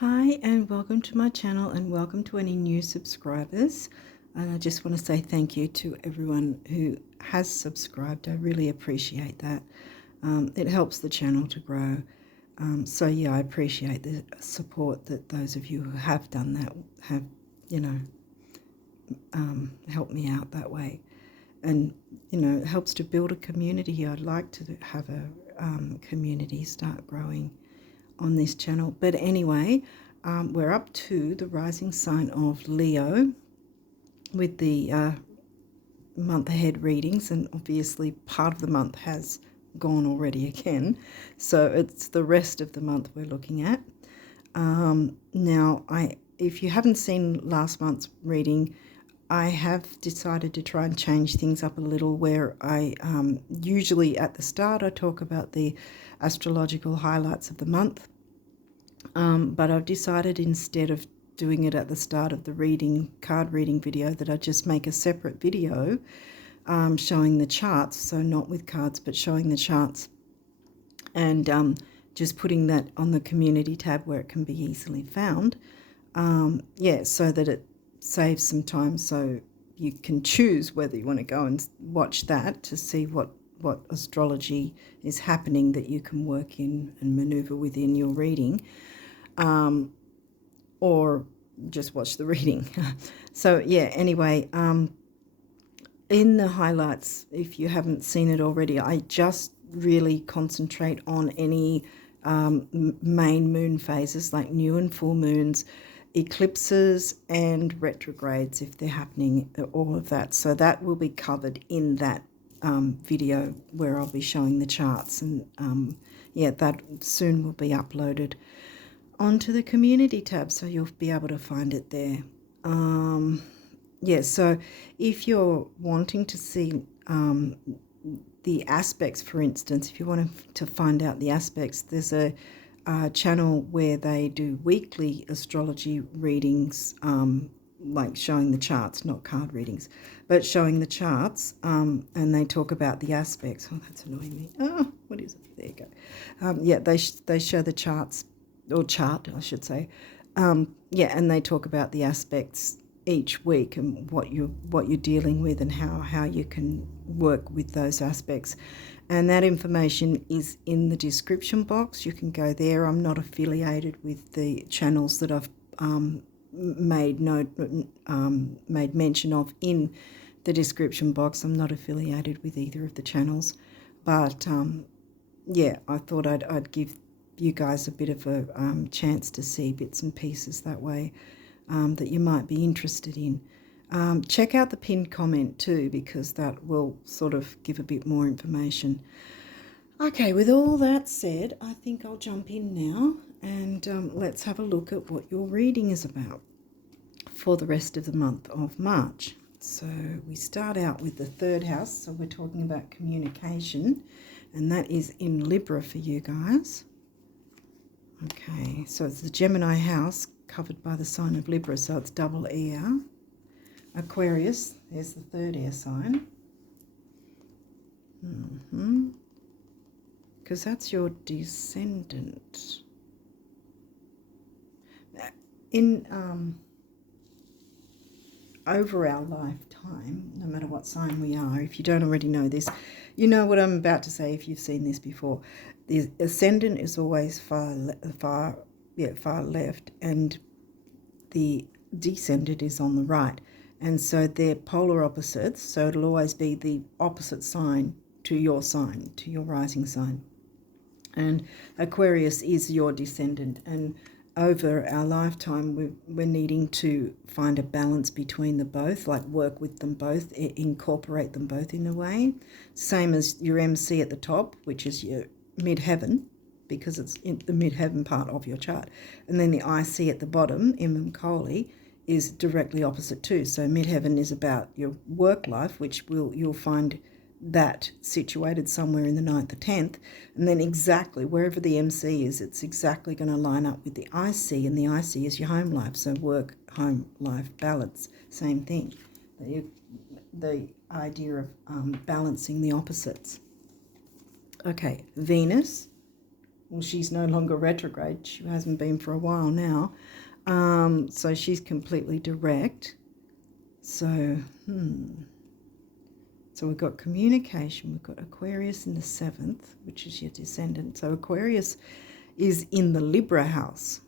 Hi and welcome to my channel and welcome to any new subscribers. And I just want to say thank you to everyone who has subscribed. I really appreciate that. It helps the channel to grow. So yeah, I appreciate the support that those of you who have done that have, helped me out that way. And, it helps to build a community. I'd like to have a community start growing on this channel. But anyway, we're up to the rising sign of Leo with the month ahead readings, and obviously part of the month has gone already again, so it's the rest of the month we're looking at. Now, if you haven't seen last month's reading, I have decided to try and change things up a little, where I usually at the start I talk about the astrological highlights of the month, but I've decided instead of doing it at the start of the card reading video, that I just make a separate video showing the charts, so not with cards but showing the charts, and just putting that on the community tab where it can be easily found. So that it saves some time, so you can choose whether you want to go and watch that to see what astrology is happening that you can work in and maneuver within your reading, or just watch the reading. So yeah, anyway, in the highlights, if you haven't seen it already, I just really concentrate on any main moon phases like new and full moons, eclipses and retrogrades if they're happening, all of that. So that will be covered in that video where I'll be showing the charts, and that soon will be uploaded onto the community tab, so you'll be able to find it there. So if you're wanting to see the aspects, for instance, if you want to find out the aspects, there's a channel where they do weekly astrology readings, like showing the charts, not card readings, but showing the charts, and they talk about the aspects. Oh, that's annoying me. Oh, what is it? There you go. They show the charts, or chart, I should say. And they talk about the aspects each week and what you're dealing with and how you can work with those aspects. And that information is in the description box. You can go there. I'm not affiliated with the channels that I've made mention of in the description box. I'm not affiliated with either of the channels, but I thought I'd give you guys a bit of a chance to see bits and pieces that way, that you might be interested in. Check out the pinned comment too, because that will sort of give a bit more information. Okay, with all that said, I think I'll jump in now and let's have a look at what your reading is about for the rest of the month of March. So we start out with the third house, so we're talking about communication, and that is in Libra for you guys. Okay, so it's the Gemini house covered by the sign of Libra, so it's double air. Aquarius, there's the third air sign. Because that's your descendant. In over our lifetime, no matter what sign we are, if you don't already know this, you know what I'm about to say if you've seen this before. The ascendant is always far left, and the descendant is on the right. And so they're polar opposites, so it'll always be the opposite sign to your sign, to your rising sign. And Aquarius is your descendant, and over our lifetime we're needing to find a balance between the both, like work with them both, incorporate them both in a way. Same as your MC at the top, which is your midheaven, because it's in the midheaven part of your chart. And then the IC at the bottom, Imam is directly opposite too. So midheaven is about your work life, which you'll find that situated somewhere in the 9th or 10th. And then exactly wherever the MC is, it's exactly going to line up with the IC, and the IC is your home life. So work, home, life, balance, same thing. The idea of balancing the opposites. Okay, Venus Well, she's no longer retrograde. She hasn't been for a while now. So she's completely direct. So, So we've got communication. We've got Aquarius in the 7th, which is your descendant. So Aquarius is in the Libra house.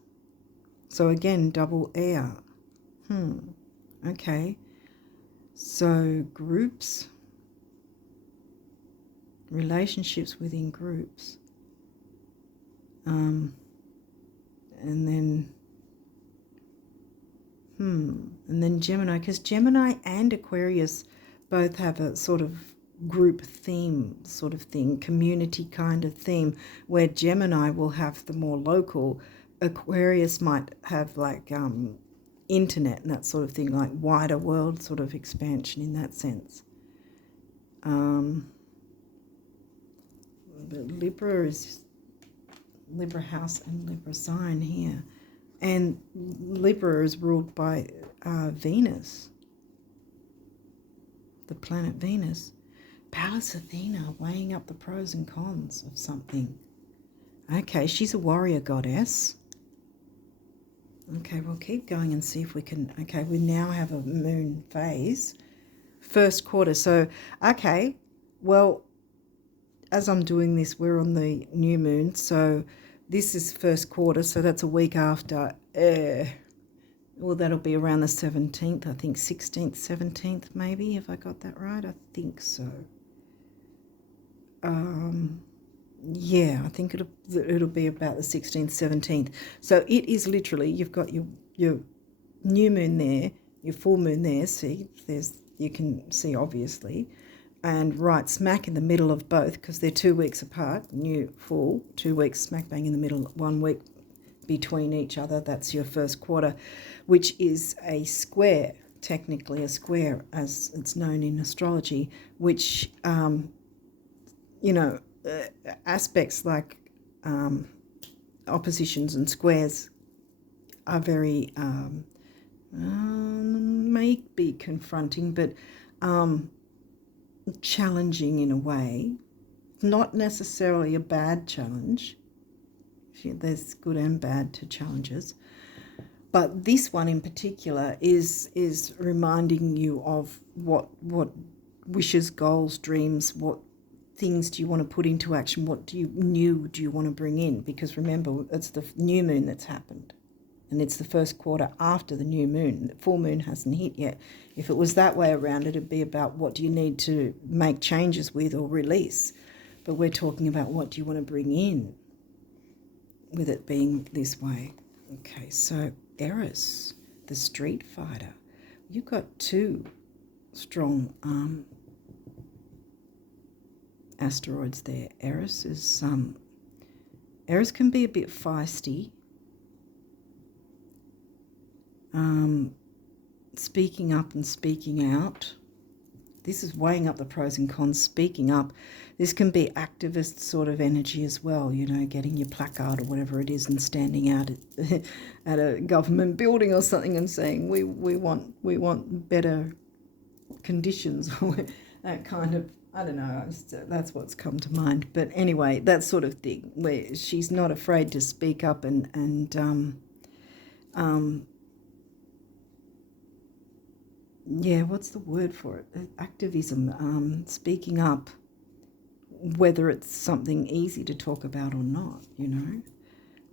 So again, double air. Okay. So groups, relationships within groups. And then Gemini, because Gemini and Aquarius both have a sort of group theme sort of thing, community kind of theme, where Gemini will have the more local, Aquarius might have like internet and that sort of thing, like wider world sort of expansion in that sense. But Libra is Libra house and Libra sign here. And Libra is ruled by Venus, the planet Venus. Pallas Athena, weighing up the pros and cons of something. Okay, she's a warrior goddess. Okay, we'll keep going and see if we can... Okay, we now have a moon phase. First quarter. So, okay, well, as I'm doing this, we're on the new moon. So this is first quarter, so that's a week after. Well, that'll be around the 17th, I think 16th, 17th maybe, if I got that right. I think so. Yeah, I think it'll be about the 16th, 17th. So it is literally, you've got your new moon there, your full moon there. See, you can see obviously, and right smack in the middle of both, because they're 2 weeks apart. New, full, 2 weeks smack bang in the middle, 1 week between each other. That's your first quarter, which is a square, technically a square as it's known in astrology, which aspects like oppositions and squares are very may be confronting, but challenging in a way. Not necessarily a bad challenge. There's good and bad to challenges, but this one in particular is reminding you of what wishes, goals, dreams, what things do you want to put into action, what do you want to bring in, because remember, it's the new moon that's happened, and it's the first quarter after the new moon. The full moon hasn't hit yet. If it was that way around, it'd be about what do you need to make changes with or release, but we're talking about what do you want to bring in with it being this way. Okay, so Eris, the street fighter. You've got two strong asteroids there. Eris is Eris can be a bit feisty. Speaking up and speaking out. This is weighing up the pros and cons, speaking up. This can be activist sort of energy as well, getting your placard or whatever it is and standing out at a government building or something and saying, we want better conditions, that kind of, I don't know, that's what's come to mind. But anyway, that sort of thing, where she's not afraid to speak up and yeah, what's the word for it? Activism, speaking up, whether it's something easy to talk about or not,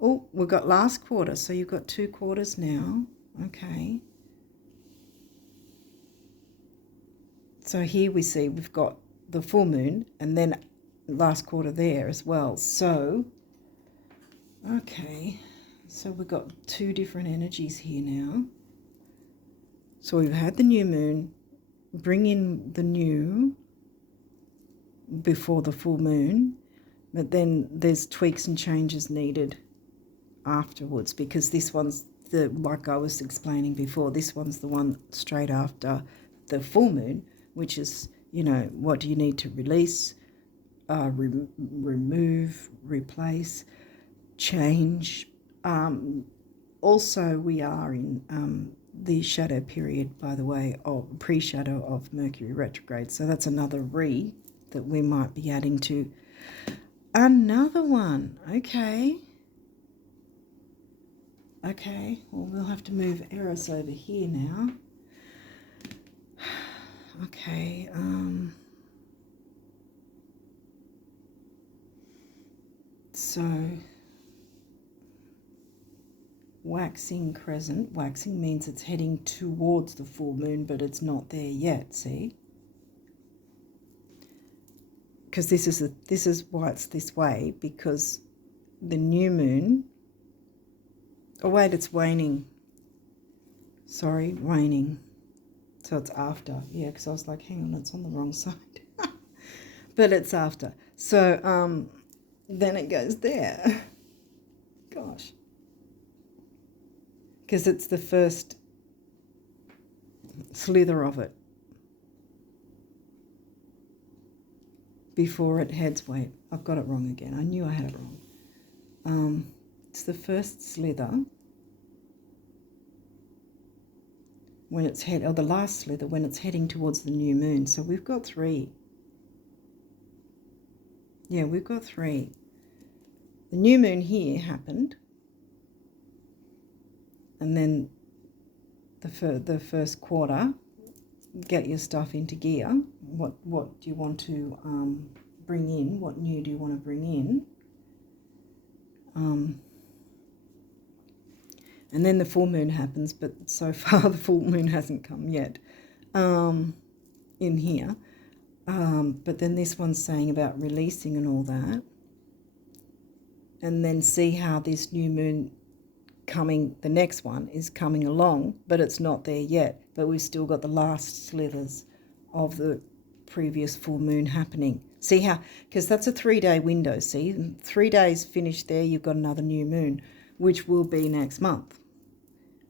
Oh, we've got last quarter, so you've got 2 quarters now. Okay. So here we see we've got the full moon and then last quarter there as well. So, okay, so we've got 2 different energies here now. So we've had the new moon, bring in the new before the full moon, but then there's tweaks and changes needed afterwards, because this one's like I was explaining before, this one's the one straight after the full moon, which is, what do you need to release, remove, replace, change. Also, we are in the shadow period, by the way, of pre-shadow of Mercury retrograde. So that's another that we might be adding to Another one. Okay. Okay, well, we'll have to move Eris over here now. Okay, so waxing crescent. Waxing means it's heading towards the full moon, but it's not there yet, see? Because this is why it's this way, because the new moon, oh wait, it's waning. Sorry, waning. So it's after. Yeah, because I was like, hang on, it's on the wrong side. But it's after. So then it goes there. Gosh. Because it's the first slither of it before it heads. Wait, I've got it wrong again. I knew I had it wrong. It's the first slither when it's or the last slither when it's heading towards the new moon. So we've got 3. Yeah, we've got 3. The new moon here happened, and then the first quarter, get your stuff into gear. What do you want to bring in? What new do you want to bring in? And then the full moon happens, but so far the full moon hasn't come yet in here. But then this one's saying about releasing and all that. And then see how this new moon coming, the next one is coming along, but it's not there yet. But we've still got the last slithers of the previous full moon happening. See how, because that's a 3-day window, see? 3 days finished there, you've got another new moon, which will be next month.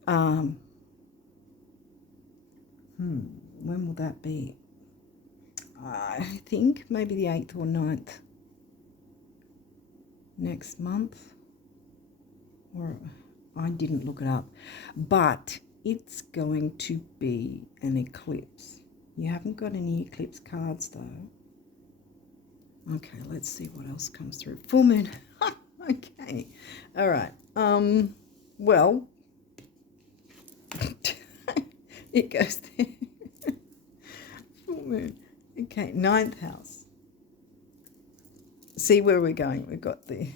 When will that be? I think maybe the 8th or 9th next month. Or I didn't look it up. But it's going to be an eclipse. You haven't got any eclipse cards though. Okay, let's see what else comes through. Full moon. Okay. All right. Well, it goes there. Full moon. Okay, 9th house. See where we're going. We've got the...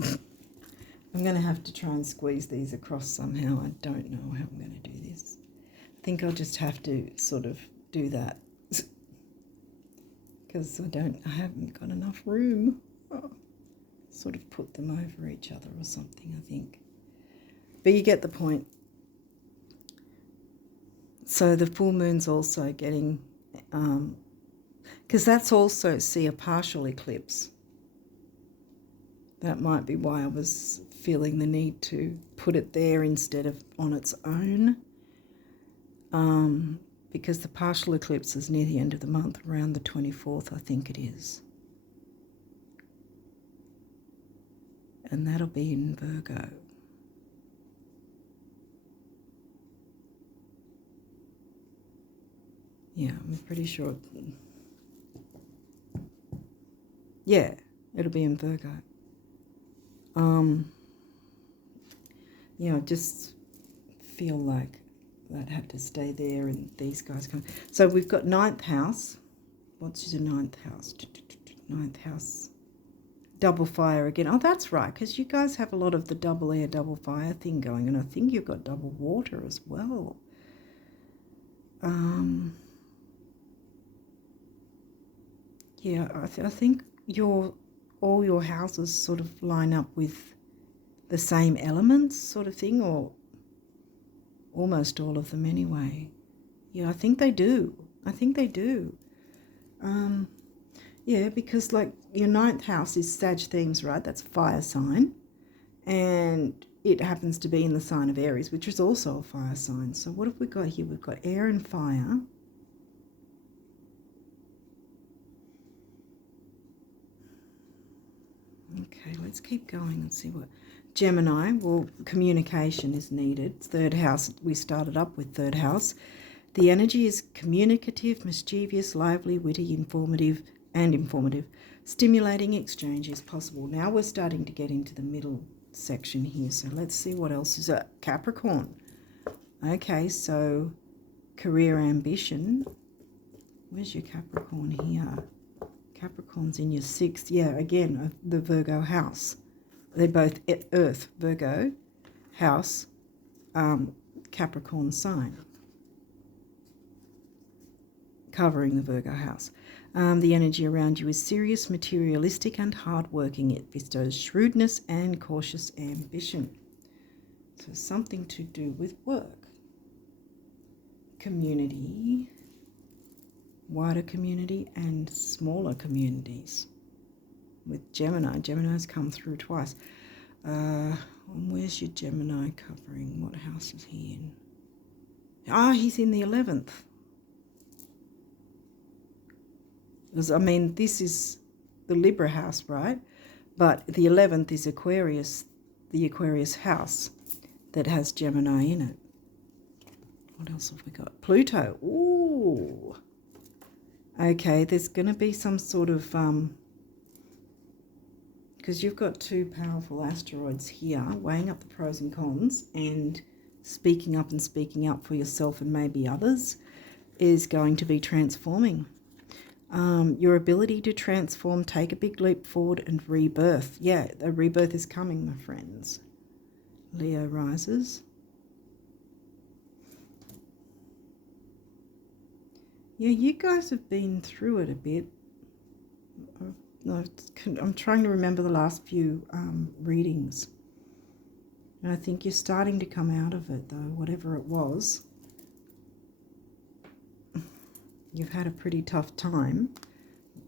I'm going to have to try and squeeze these across somehow. I don't know how I'm going to do this. I think I'll just have to sort of do that because I haven't got enough room. Oh, sort of put them over each other or something, I think. But you get the point. So the full moon's also getting, because that's also, see, a partial eclipse. That might be why I was feeling the need to put it there instead of on its own, because the partial eclipse is near the end of the month, around the 24th, I think it is. And that'll be in Virgo. Yeah, I'm pretty sure. Yeah, it'll be in Virgo. I just feel like that had to stay there and these guys come. So we've got 9th house. What's your 9th house? 9th house. Double fire again. Oh, that's right, because you guys have a lot of the double air, double fire thing going, and I think you've got double water as well. Yeah, I think all your houses sort of line up with the same elements sort of thing, or almost all of them anyway. Yeah, I think they do. Yeah, because like your 9th house is Sag themes, right? That's a fire sign. And it happens to be in the sign of Aries, which is also a fire sign. So what have we got here? We've got air and fire. Okay, let's keep going and see what... Gemini, well, communication is needed. 3rd house, we started up with 3rd house. The energy is communicative, mischievous, lively, witty, informative. Stimulating exchange is possible. Now we're starting to get into the middle section here. So let's see what else is at Capricorn. Okay, so career ambition. Where's your Capricorn here? Capricorn's in your 6th. Yeah, again, the Virgo house. They're both Earth, Virgo house, Capricorn sign, covering the Virgo house. The energy around you is serious, materialistic, and hardworking. It bestows shrewdness and cautious ambition. So something to do with work, community, wider community, and smaller communities. With Gemini, Gemini's come through twice. Where's your Gemini covering? What house is he in? He's in the 11th. Because, I mean, this is the Libra house, right? But the 11th is Aquarius, the Aquarius house that has Gemini in it. What else have we got? Pluto. Ooh. Okay, there's going to be some sort of... because you've got 2 powerful asteroids here, weighing up the pros and cons, and speaking up and speaking up for yourself and maybe others is going to be transforming. Your ability to transform, take a big leap forward, and rebirth. Yeah, a rebirth is coming, my friends. Leo rises. Yeah, you guys have been through it a bit. I'm trying to remember the last few readings. And I think you're starting to come out of it, though, whatever it was. You've had a pretty tough time,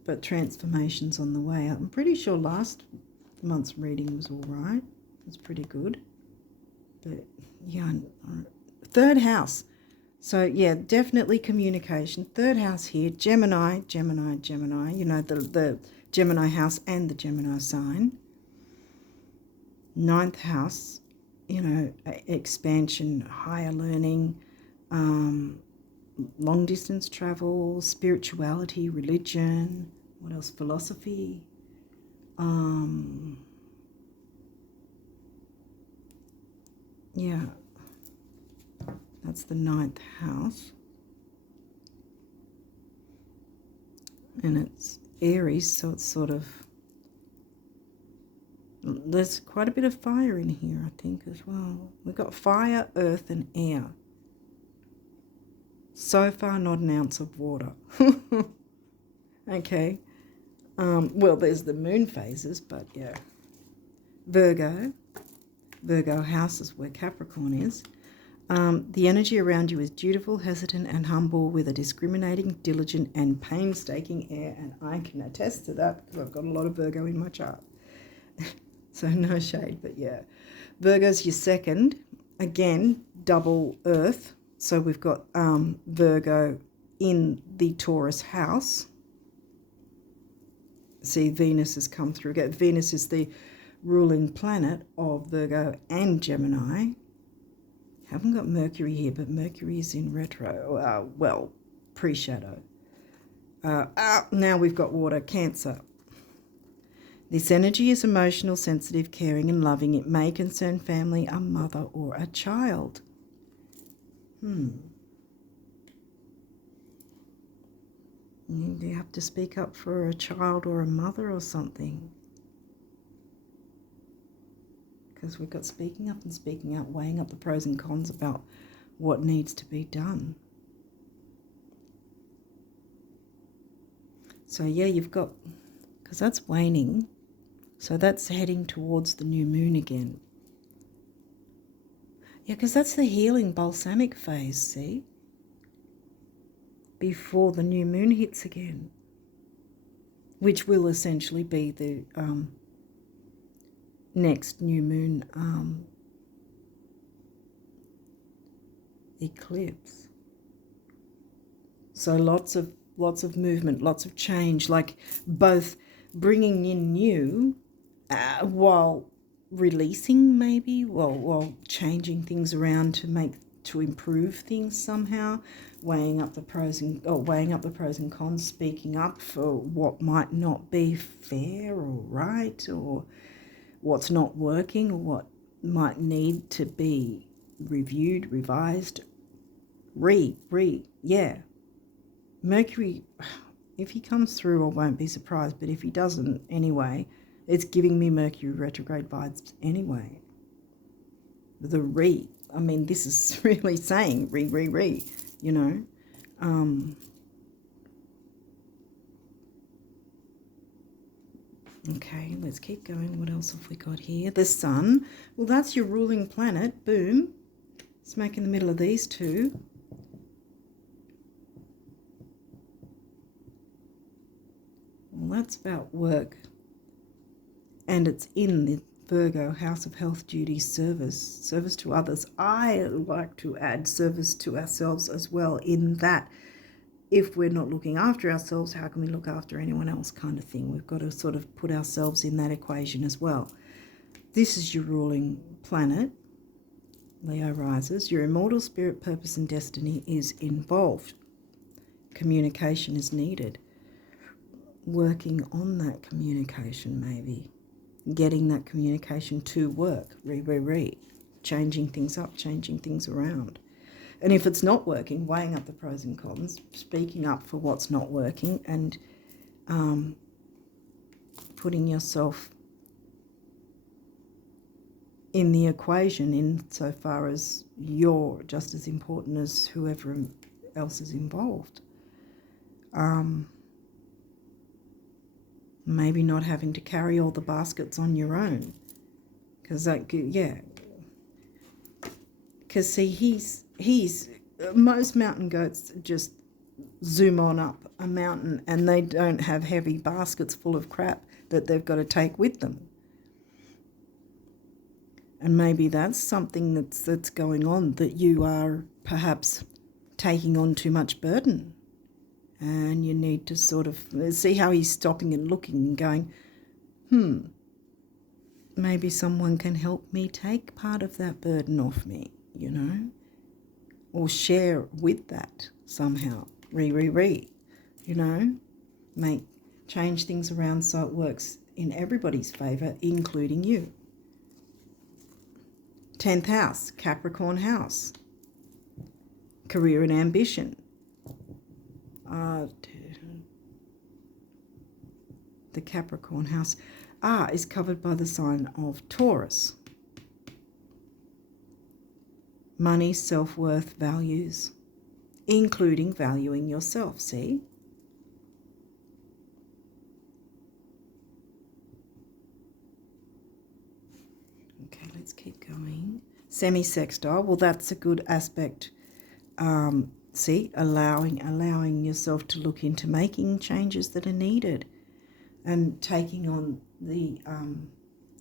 but transformation's on the way. I'm pretty sure last month's reading was all right. It was pretty good. But, yeah, 3rd house. So, yeah, definitely communication. 3rd house here, Gemini, Gemini, Gemini. You know, the Gemini house and the Gemini sign. 9th house, you know, expansion, higher learning, long distance travel, spirituality, religion, what else? Philosophy. Yeah, that's the 9th house. And it's Aries, so it's sort of, there's quite a bit of fire in here, I think, as well. We've got fire, earth, and air. So far, not an ounce of water. Okay. Well, there's the moon phases, but yeah. Virgo house is where Capricorn is. The energy around you is dutiful, hesitant, and humble, with a discriminating, diligent, and painstaking air. And I can attest to that because I've got a lot of Virgo in my chart. So no shade, but yeah. Virgo's your 2nd. Again, double Earth. So we've got Virgo in the Taurus house. See, Venus has come through. Venus is the ruling planet of Virgo and Gemini. Haven't got Mercury here, but Mercury is in retro. Well, pre-shadow. Now we've got water, Cancer. This energy is emotional, sensitive, caring, and loving. It may concern family, a mother, or a child. Do you have to speak up for a child or a mother or something? Because we've got speaking up and speaking out, weighing up the pros and cons about what needs to be done. So yeah, you've got, because that's waning, so that's heading towards the new moon again. Yeah, because that's the healing balsamic phase, see? Before the new moon hits again, which will essentially be the next new moon eclipse. So lots of movement, lots of change, like both bringing in new while releasing, maybe, while changing things around to make to improve things somehow, weighing up the pros and cons, speaking up for what might not be fair or right, or what's not working, or what might need to be reviewed, revised, yeah. Mercury, if he comes through, I won't be surprised, but if he doesn't anyway, it's giving me Mercury retrograde vibes anyway. I mean, this is really saying you know. Okay, let's keep going. What else have we got here? The sun. Well, that's your ruling planet. Boom. Smack in the middle of these two. Well, that's about work. And it's in the Virgo, house of health, duty, service to others. I like to add service to ourselves as well, in that if we're not looking after ourselves, how can we look after anyone else, kind of thing. We've got to sort of put ourselves in that equation as well. This is your ruling planet, Leo rises. Your immortal spirit, purpose and destiny is involved. Communication is needed. Working on that communication, maybe. Getting that communication to work. Changing things up, changing things around. And if it's not working, weighing up the pros and cons, speaking up for what's not working, and putting yourself in the equation insofar as you're just as important as whoever else is involved. Maybe not having to carry all the baskets on your own. Because see, he's most mountain goats just zoom on up a mountain and they don't have heavy baskets full of crap that they've got to take with them. And maybe that's something that's going on, that you are perhaps taking on too much burden. And you need to sort of see how he's stopping and looking and going, maybe someone can help me take part of that burden off me, you know, or share with that somehow. You know, change things around so it works in everybody's favour, including you. 10th house, Capricorn house. Career and ambition. The Capricorn house is covered by the sign of Taurus. Money, self-worth, values, including valuing yourself, see? Okay, let's keep going. Semi-sextile, well, that's a good aspect. See, allowing yourself to look into making changes that are needed and taking on the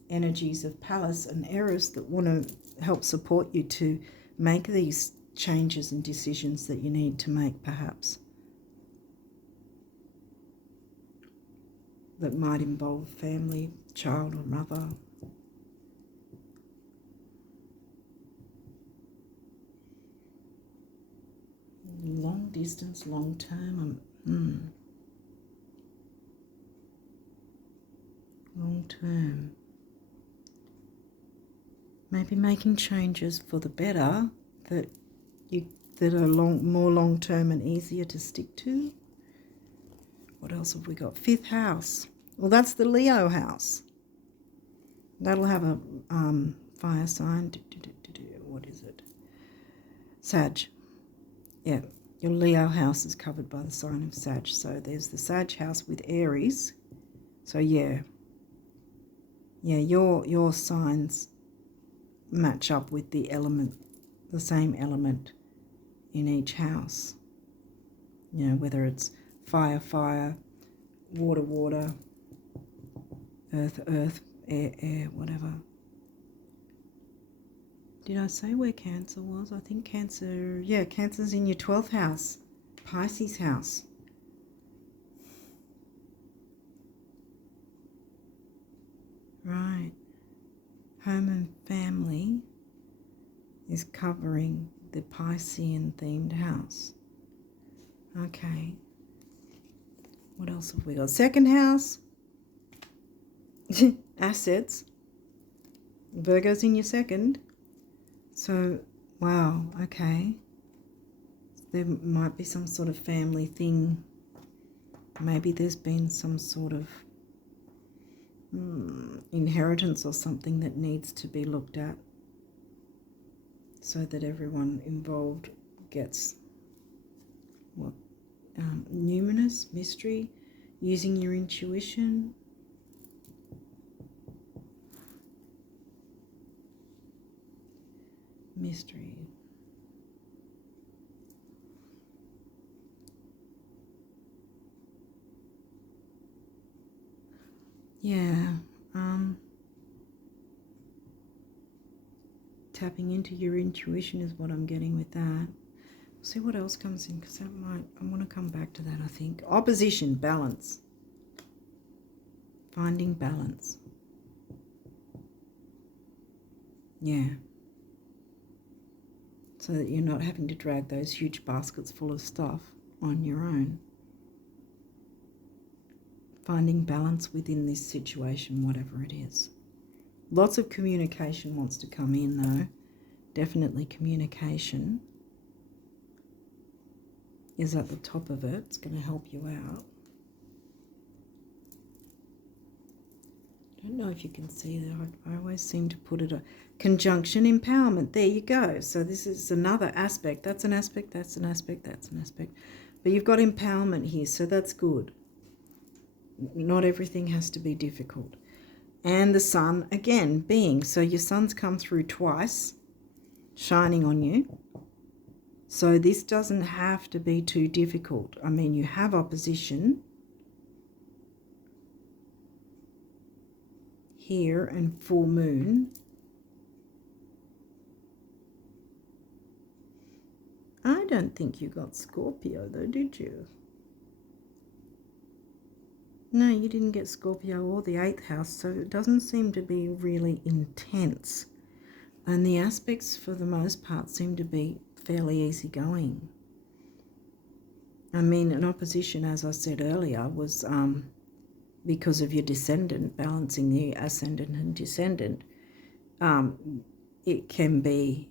energies of Pallas and Eris that want to help support you to make these changes and decisions that you need to make, perhaps, that might involve family, child or mother. Long distance, long term. Long term. Maybe making changes for the better that are more long term and easier to stick to. What else have we got? 5th house. Well, that's the Leo house. That'll have a fire sign. What is it? Sag. Yeah, your Leo house is covered by the sign of Sag. So there's the Sag house with Aries. So yeah, your signs match up with the same element in each house. You know, whether it's fire, water, earth, air, whatever. Did I say where Cancer was? I think Cancer's in your 12th house, Pisces house. Right. Home and family is covering the Piscean themed house. Okay. What else have we got? Second house. Assets. Virgo's in your second. So, wow, okay. There might be some sort of family thing. Maybe there's been some sort of inheritance or something that needs to be looked at so that everyone involved gets what? Numinous, mystery, using your intuition. Mystery. Yeah. Tapping into your intuition is what I'm getting with that. See what else comes in, because that might, I want to come back to that, I think. Opposition, balance. Finding balance. Yeah. So that you're not having to drag those huge baskets full of stuff on your own. Finding balance within this situation, whatever it is. Lots of communication wants to come in, though. Definitely communication is at the top of it. It's going to help you out. I don't know if you can see that. I always seem to put it a conjunction empowerment. There you go. So this is another aspect. That's an aspect, that's an aspect, that's an aspect. But you've got empowerment here, so that's good. Not everything has to be difficult. And the sun, again, being. So your sun's come through twice, shining on you. So this doesn't have to be too difficult. I mean, you have opposition here and full moon. I don't think you got Scorpio though, did you? No, you didn't get Scorpio or the 8th house, so it doesn't seem to be really intense. And the aspects, for the most part, seem to be fairly easygoing. I mean, an opposition, as I said earlier, was because of your descendant, balancing the ascendant and descendant. It can be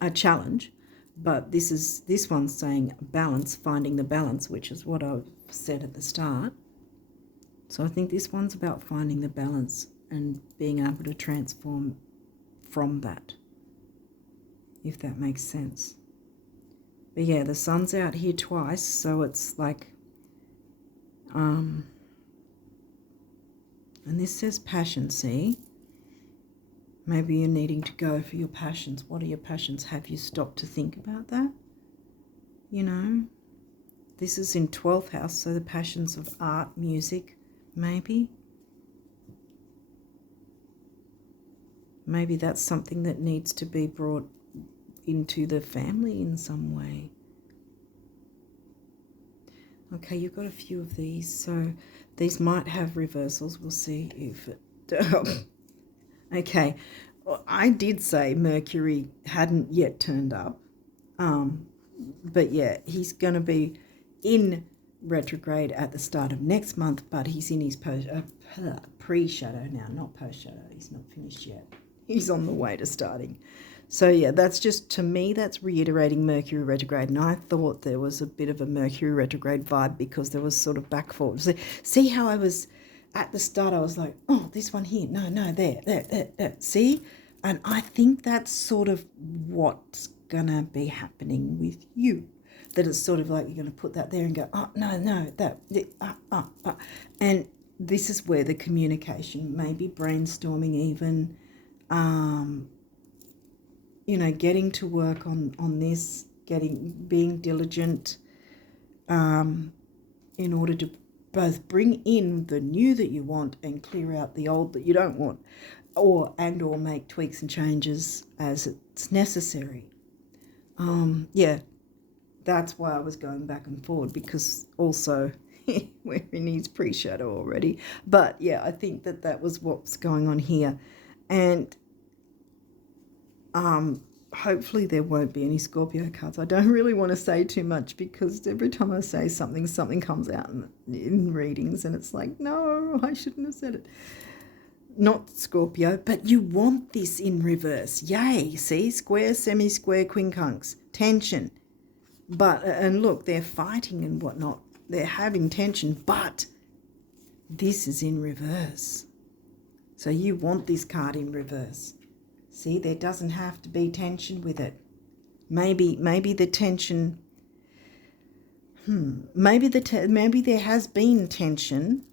a challenge. But this one's saying balance, finding the balance, which is what I've said at the start. So I think this one's about finding the balance and being able to transform from that, if that makes sense. But yeah, the sun's out here twice, so it's like, and this says passion, see? Maybe you're needing to go for your passions. What are your passions? Have you stopped to think about that? You know, this is in 12th house, so the passions of art, music, maybe. Maybe that's something that needs to be brought into the family in some way. Okay, you've got a few of these, so these might have reversals. We'll see if it... Okay, well, I did say Mercury hadn't yet turned up, but yeah, he's going to be in retrograde at the start of next month, but he's in his pre-shadow now, not post-shadow. He's not finished yet. He's on the way to starting. So yeah, that's just, to me, that's reiterating Mercury retrograde, and I thought there was a bit of a Mercury retrograde vibe because there was sort of back forward. See how I was... At the start, I was like, oh, this one here. No, there. See? And I think that's sort of what's going to be happening with you. That it's sort of like you're going to put that there and go, oh, no, that. And this is where the communication, maybe brainstorming even, getting to work on this, being diligent in order to both bring in the new that you want and clear out the old that you don't want, or make tweaks and changes as it's necessary. Yeah, that's why I was going back and forward, because also we're in his pre-shadow already. But yeah, I think that was what's going on here. And Hopefully there won't be any Scorpio cards. I don't really want to say too much because every time I say something, something comes out in readings and it's like, no, I shouldn't have said it. Not Scorpio, but you want this in reverse. Yay, see? Square, semi-square, quincunx. Tension. But, and look, they're fighting and whatnot. They're having tension, but this is in reverse. So you want this card in reverse. See, there doesn't have to be tension with it. Maybe the tension, maybe there has been tension,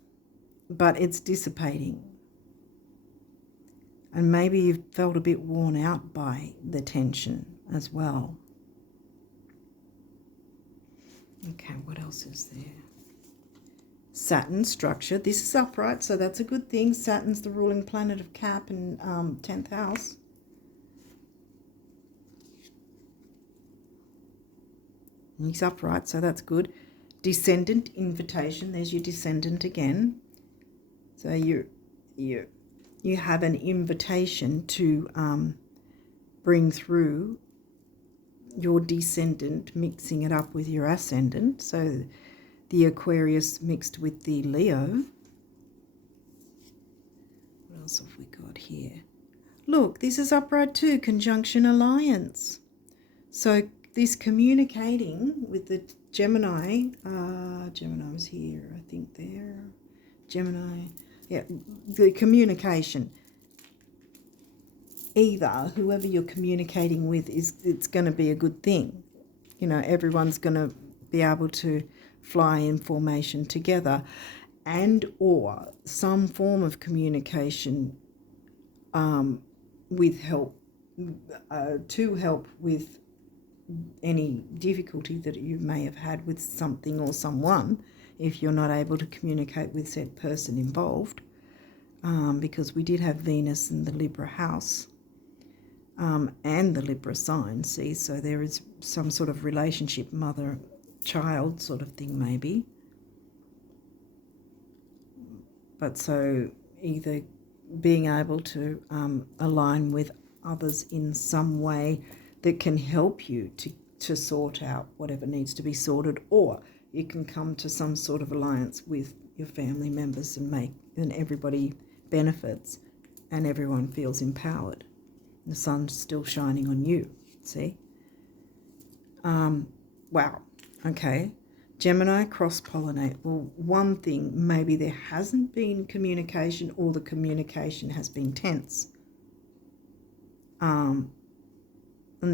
but it's dissipating. And maybe you've felt a bit worn out by the tension as well. Okay, what else is there? Saturn structure. This is upright, so that's a good thing. Saturn's the ruling planet of Cap in 10th house. He's upright, so that's good. Descendant invitation. There's your descendant again. So you have an invitation to bring through your descendant, mixing it up with your ascendant. So the Aquarius mixed with the Leo. What else have we got here? Look, this is upright too, conjunction alliance. So this communicating with the Gemini, Gemini was here, I think there. Gemini, yeah, the communication. Either whoever you're communicating with it's going to be a good thing. You know, everyone's going to be able to fly in formation together, and or some form of communication with help, to help with any difficulty that you may have had with something or someone, if you're not able to communicate with said person involved, because we did have Venus in the Libra house and the Libra sign, see, so there is some sort of relationship, mother-child sort of thing maybe. But so either being able to align with others in some way that can help you to sort out whatever needs to be sorted, or you can come to some sort of alliance with your family members and everybody benefits and everyone feels empowered. The sun's still shining on you, see? Wow, okay. Gemini cross-pollinate. Well, one thing, maybe there hasn't been communication, or the communication has been tense. And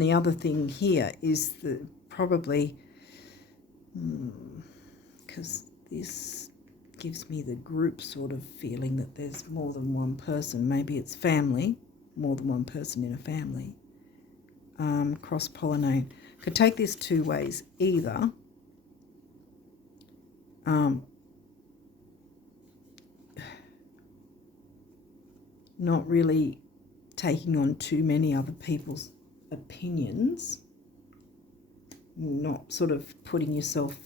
the other thing here is probably, because this gives me the group sort of feeling that there's more than one person. Maybe it's family, more than one person in a family. Cross-pollinate. Could take this two ways. Either not really taking on too many other people's opinions, not sort of putting yourself,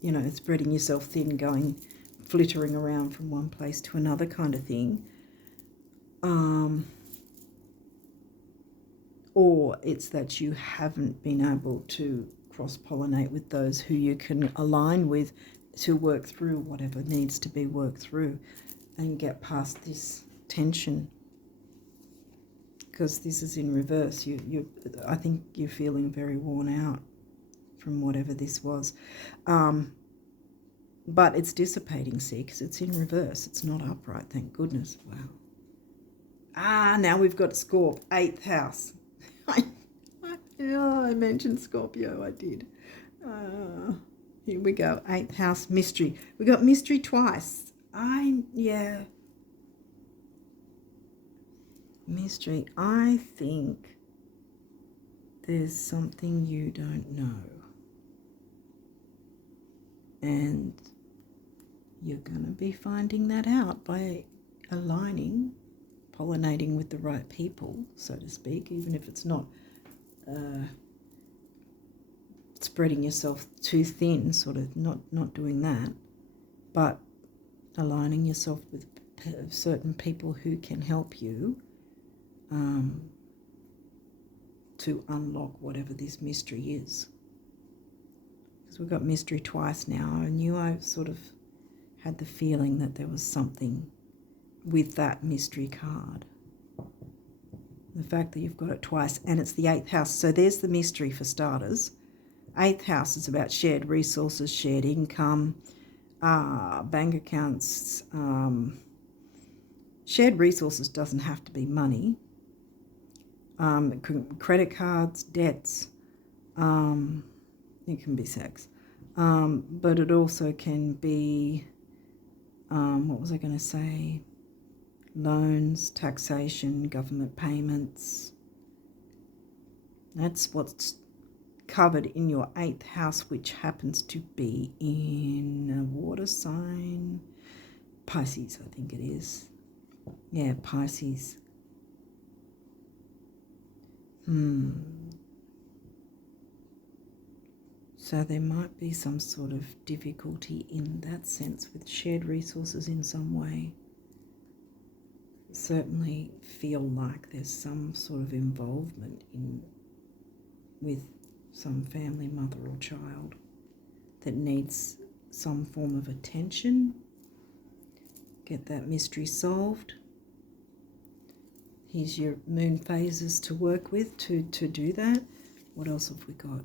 you know, spreading yourself thin, flittering around from one place to another kind of thing. Or it's that you haven't been able to cross-pollinate with those who you can align with to work through whatever needs to be worked through and get past this tension. Because this is in reverse. I think you're feeling very worn out from whatever this was. But it's dissipating, see, because it's in reverse. It's not upright, thank goodness. Wow. Now we've got Scorp, 8th house. I mentioned Scorpio, I did. Here we go, 8th house, mystery. We got mystery twice. Mystery. I think there's something you don't know. And you're going to be finding that out by aligning, pollinating with the right people, so to speak, even if it's not spreading yourself too thin, sort of not doing that, but aligning yourself with certain people who can help you to unlock whatever this mystery is. Because we've got mystery twice now. I knew I sort of had the feeling that there was something with that mystery card. The fact that you've got it twice, and it's the 8th house. So there's the mystery for starters. 8th house is about shared resources, shared income, bank accounts. Shared resources doesn't have to be money. Credit cards, debts. It can be sex. But it also can be, what was I going to say? Loans, taxation, government payments. That's what's covered in your 8th house, which happens to be in a water sign. Pisces, I think it is. Yeah, Pisces. So there might be some sort of difficulty in that sense with shared resources in some way. Certainly feel like there's some sort of involvement with some family, mother or child, that needs some form of attention. Get that mystery solved. Here's your moon phases to work with to do that. What else have we got?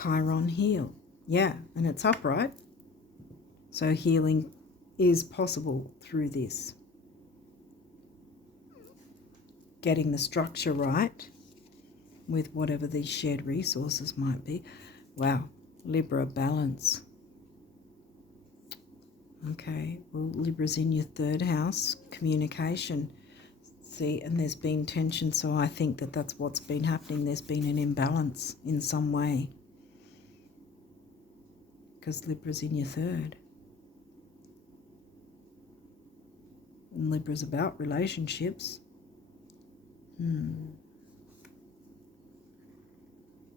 Chiron heal. Yeah, and it's upright. So healing is possible through this. Getting the structure right with whatever these shared resources might be. Wow, Libra balance. Okay, well, Libra's in your 3rd house, communication. See, and there's been tension, so I think that that's what's been happening. There's been an imbalance in some way because Libra's in your 3rd. And Libra's about relationships.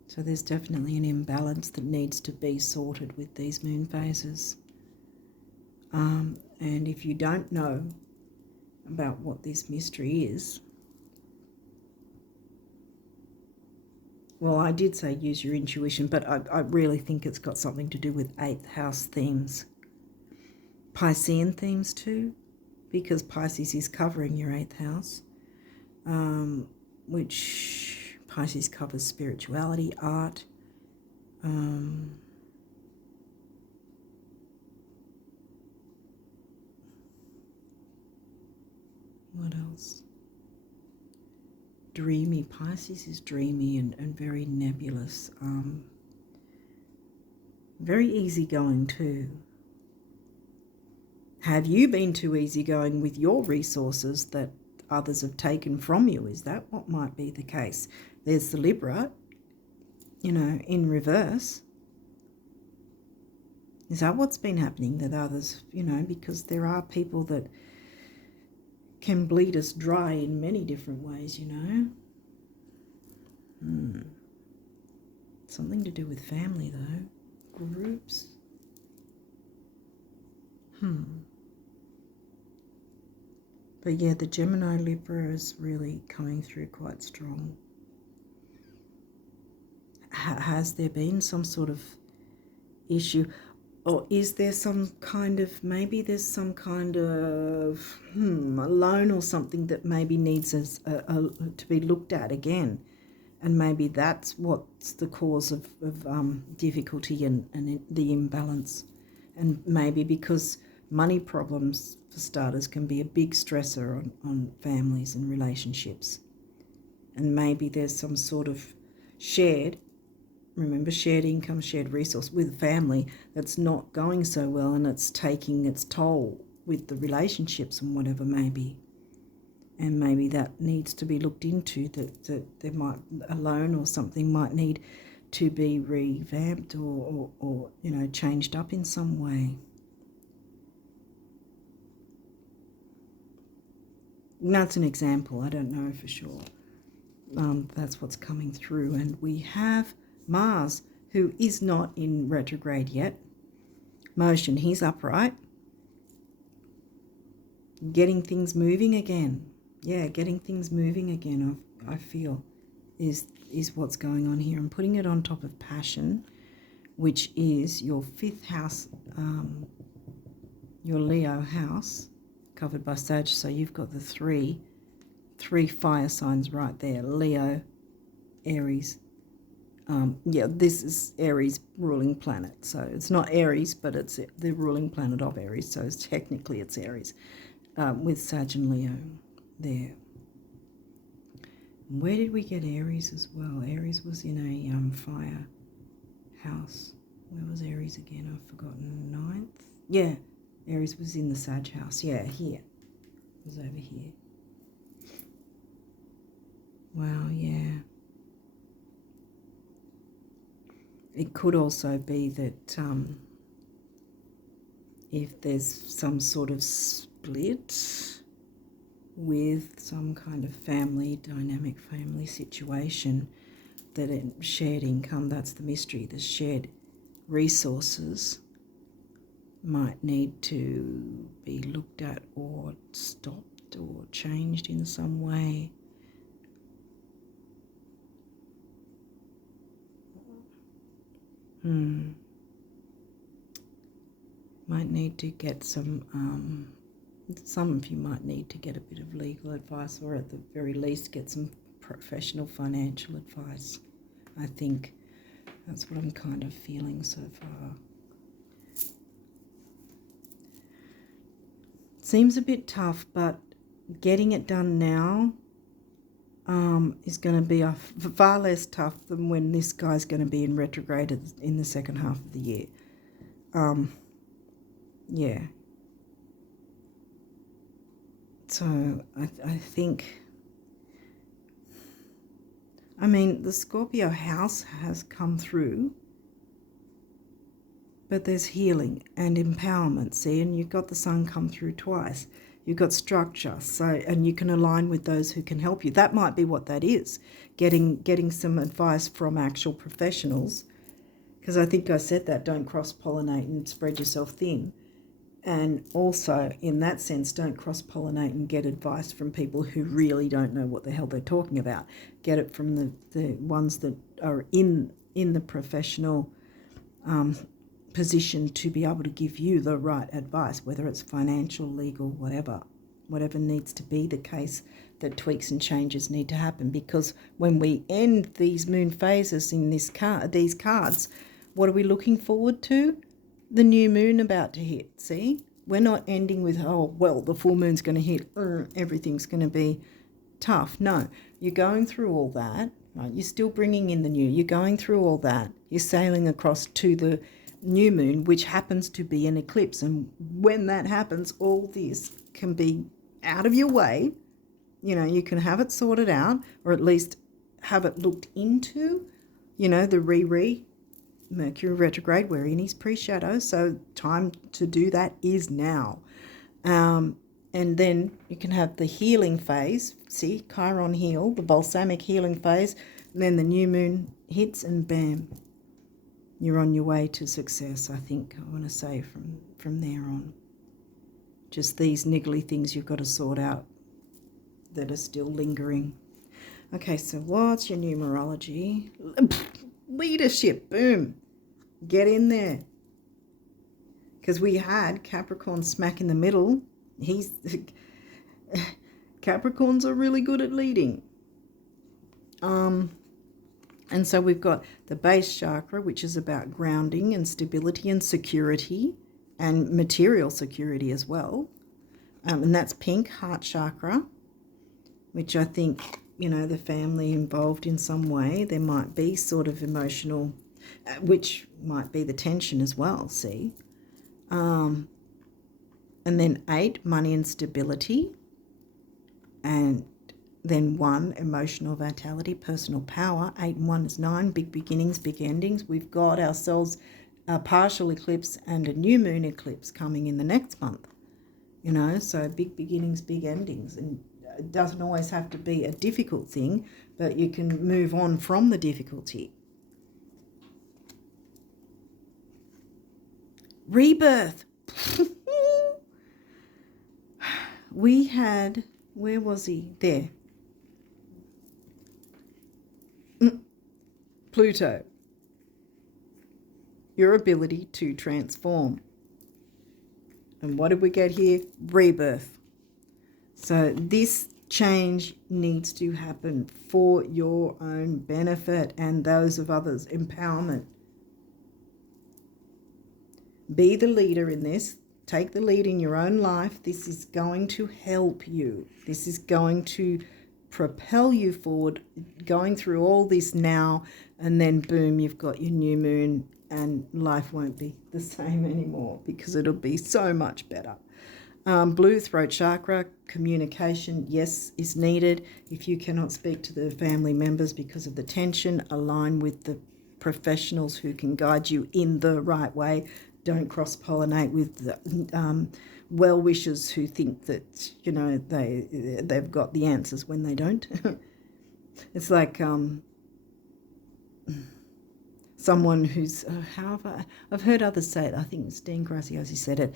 So there's definitely an imbalance that needs to be sorted with these moon phases. And if you don't know about what this mystery is, well, I did say use your intuition, but I really think it's got something to do with 8th house themes. Piscean themes too, because Pisces is covering your 8th house, which Pisces covers spirituality, art, what else? Dreamy. Pisces is dreamy and very nebulous. Very easygoing too. Have you been too easygoing with your resources that others have taken from you? Is that what might be the case? There's the Libra, in reverse. Is that what's been happening, that others, because there are people that can bleed us dry in many different ways, Something to do with family, though. Groups. But yeah, the Gemini Libra is really coming through quite strong. Has there been some sort of issue? Or is there some kind of, maybe there's some kind of a loan or something that maybe needs to be looked at again. And maybe that's what's the cause of difficulty and the imbalance. And maybe because money problems, for starters, can be a big stressor on families and relationships. And maybe there's some sort of shared income, shared resource with family that's not going so well, and it's taking its toll with the relationships and whatever maybe. And maybe that needs to be looked into, that there might, a loan or something might need to be revamped or changed up in some way. That's an example. I don't know for sure. That's what's coming through. And we have Mars, who is not in retrograde yet. Motion, he's upright. Getting things moving again. Yeah, getting things moving again, I feel. is what's going on here. I'm putting it on top of passion, which is your 5th house, your Leo house, covered by Sag. So you've got the three fire signs right there: Leo, Aries. Yeah, this is Aries ruling planet. So it's not Aries, but it's the ruling planet of Aries. So technically it's Aries, with Sag and Leo there. Where did we get Aries as well? Aries was in a fire house. Where was Aries again? I've forgotten. 9th? Yeah, Aries was in the Sag house. Yeah, here. It was over here. Wow, yeah. It could also be that if there's some sort of split with some kind of family, dynamic family situation, that shared income, that's the mystery, the shared resources might need to be looked at or stopped or changed in some way. Might need to get some of you might need to get a bit of legal advice, or at the very least get some professional financial advice. I think that's what I'm kind of feeling so far. Seems a bit tough, but getting it done now is going to be far less tough than when this guy's going to be in retrograde in the second half of the year. Yeah. So I think, I mean, the Scorpio house has come through, but there's healing and empowerment, see, and you've got the sun come through twice. You've got structure, so, and you can align with those who can help you. That might be what that is, getting some advice from actual professionals, because I think I said that, don't cross-pollinate and spread yourself thin. And also, in that sense, don't cross-pollinate and get advice from people who really don't know what the hell they're talking about. Get it from the ones that are in the professional position to be able to give you the right advice, whether it's financial, legal, whatever needs to be the case, that tweaks and changes need to happen. Because when we end these moon phases in these cards, what are we looking forward to? The new moon about to hit, see? We're not ending with, oh, well, the full moon's going to hit, everything's going to be tough. No, you're going through all that, right? You're still bringing in the new. You're going through all that. You're sailing across to the new moon, which happens to be an eclipse. And when that happens, all this can be out of your way. You know, you can have it sorted out, or at least have it looked into, you know, the Mercury retrograde, we're in his pre-shadow, so time to do that is now. And then you can have the healing phase, see, Chiron heal, the balsamic healing phase, and then the new moon hits and bam, you're on your way to success, I think, I want to say from there on. Just these niggly things you've got to sort out that are still lingering. Okay, so what's your numerology? Leadership, boom. Get in there. Because we had Capricorn smack in the middle. Capricorns are really good at leading. And so we've got the base chakra, which is about grounding and stability and security and material security as well. And that's pink, heart chakra, which I think, you know, the family involved in some way. There might be sort of emotional, which might be the tension as well, see? And then 8, money and stability. And then 1, emotional vitality, personal power. 8 and 1 is 9, big beginnings, big endings. We've got ourselves a partial eclipse and a new moon eclipse coming in the next month. You know, so big beginnings, big endings. And it doesn't always have to be a difficult thing, but you can move on from the difficulty. Rebirth. We had, where was he? There. Pluto, your ability to transform. And what did we get here? Rebirth. So this change needs to happen for your own benefit and those of others. Empowerment. Be the leader in this. Take the lead in your own life. This is going to help you. This is going to propel you forward, going through all this now, and then boom, you've got your new moon and life won't be the same anymore because it'll be so much better. Blue, throat chakra, communication, yes, is needed. If you cannot speak to the family members because of the tension, align with the professionals who can guide you in the right way. Don't cross-pollinate with the well-wishers who think that, you know, they've got the answers when they don't. It's like someone who's, I've heard others say it, I think it's Dean Graziosi said it,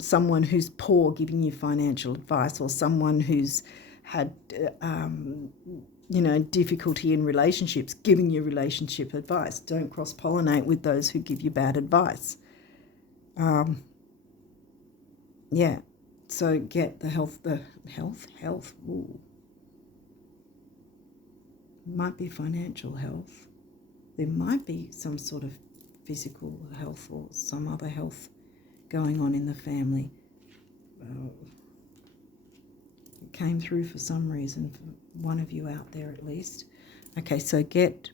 someone who's poor giving you financial advice, or someone who's had, you know, difficulty in relationships giving you relationship advice. Don't cross-pollinate with those who give you bad advice. Yeah, so get the health. Ooh. Might be financial health. There might be some sort of physical health or some other health going on in the family. It came through for some reason, for one of you out there at least. Okay, so get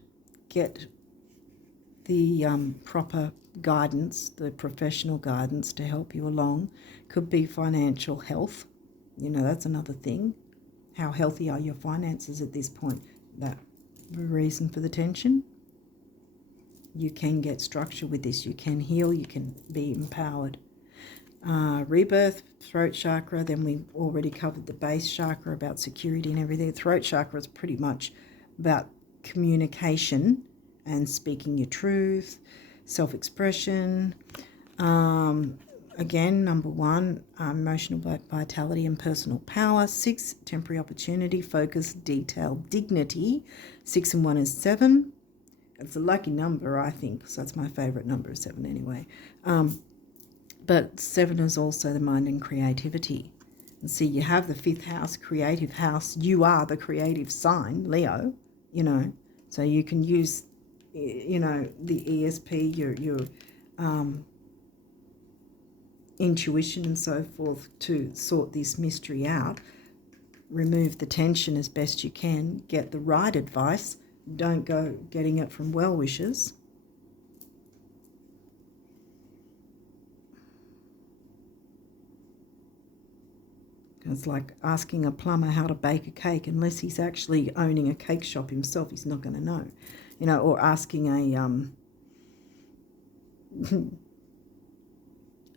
the proper guidance, the professional guidance to help you along. Could be financial health. You know, that's another thing. How healthy are your finances at this point? That reason for the tension. You can get structure with this. You can heal. You can be empowered. Rebirth, throat chakra. Then we've already covered the base chakra about security and everything. Throat chakra is pretty much about communication and speaking your truth, self-expression. Again, number 1, emotional vitality and personal power. 6, temporary opportunity, focus, detail, dignity. 6 and 1 is 7. It's a lucky number, I think, so that's my favourite number, 7 anyway. But 7 is also the mind and creativity. And see, you have the 5th house, creative house. You are the creative sign, Leo, you know. So you can use, you know, the ESP, your intuition and so forth to sort this mystery out. Remove the tension as best you can. Get the right advice. Don't go getting it from well-wishers. It's like asking a plumber how to bake a cake. Unless he's actually owning a cake shop himself, he's not going to know. You know, or asking a,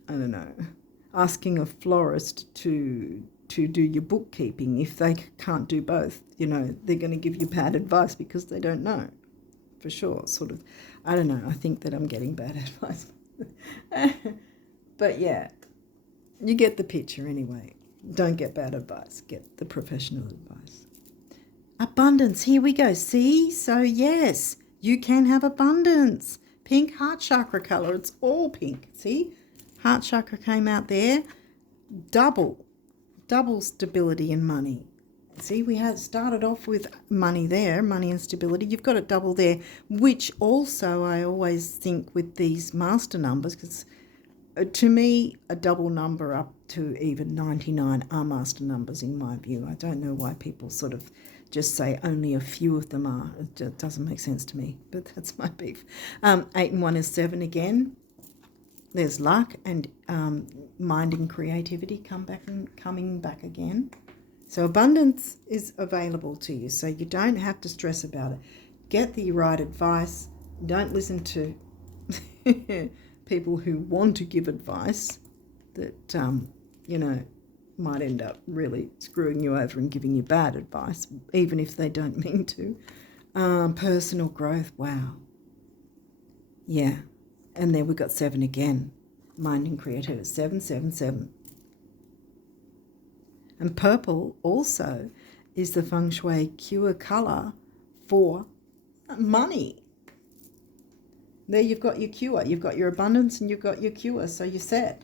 I don't know, asking a florist to do your bookkeeping. If they can't do both, you know, they're going to give you bad advice because they don't know, for sure. Sort of, I don't know, I think that I'm getting bad advice. But yeah, you get the picture anyway. Don't get bad advice, get the professional advice. Abundance, here we go. See? So yes, you can have abundance. Pink heart chakra color, it's all pink. See? Heart chakra came out there. Double stability and money. See, we had started off with money there, money and stability. You've got it double there, which also I always think with these master numbers, because to me, a double number up to even 99 are master numbers in my view. I don't know why people sort of just say only a few of them are. It doesn't make sense to me, but that's my beef. 8 and 1 is 7 again. There's luck and mind and creativity coming back again. So abundance is available to you, so you don't have to stress about it. Get the right advice. Don't listen to people who want to give advice that, you know, might end up really screwing you over and giving you bad advice, even if they don't mean to. Personal growth, wow. Yeah. And then we've got 7 again. Mind and creativity, 7, 7, 7. And purple also is the feng shui cure colour for money. There you've got your cure. You've got your abundance and you've got your cure, so you're set.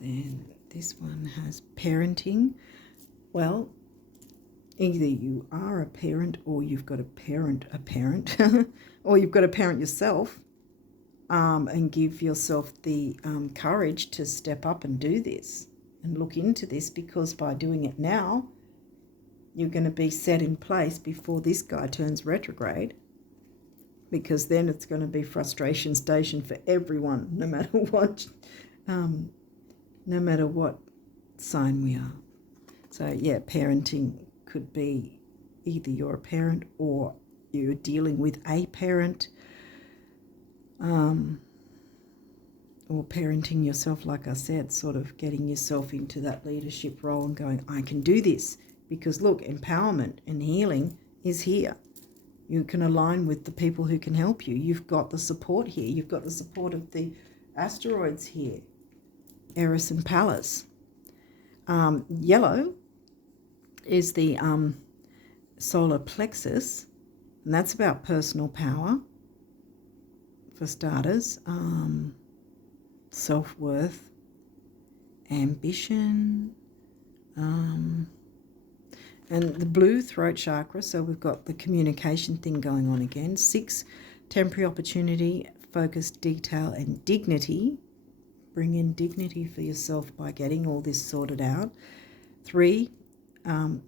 Then this one has parenting. Well, either you are a parent or you've got a parent, or you've got to parent yourself, and give yourself the courage to step up and do this and look into this, because by doing it now, you're going to be set in place before this guy turns retrograde, because then it's going to be frustration station for everyone, no matter what sign we are. So yeah, parenting could be either you're a parent or you're dealing with a parent, or parenting yourself, like I said, sort of getting yourself into that leadership role and going, I can do this, because look, empowerment and healing is here. You can align with the people who can help you. You've got the support here. You've got the support of the asteroids here, Eris and Pallas. Yellow is the solar plexus, and that's about personal power, for starters, self-worth, ambition, and the blue, throat chakra. So we've got the communication thing going on again. 6, temporary opportunity, focus, detail, and dignity. Bring in dignity for yourself by getting all this sorted out. 3,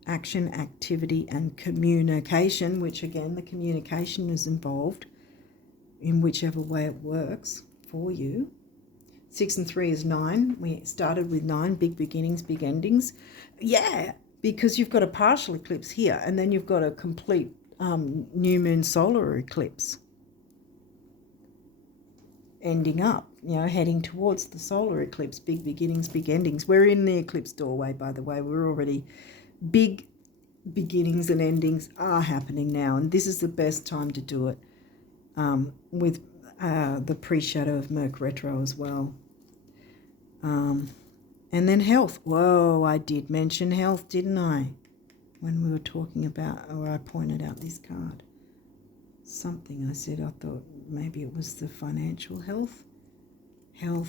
action, activity, and communication, which again, the communication is involved in whichever way it works for you. 6 and 3 is 9. We started with 9, big beginnings, big endings. Yeah, because you've got a partial eclipse here, and then you've got a complete new moon solar eclipse ending up, heading towards the solar eclipse. Big beginnings, big endings. We're in the eclipse doorway, by the way. We're already, big beginnings and endings are happening now, and this is the best time to do it, with the pre-shadow of Merc retro as well. And then health. Whoa, I did mention health, didn't I? When we were talking about, or I pointed out this card. Something I said, I thought maybe it was the financial health. Well,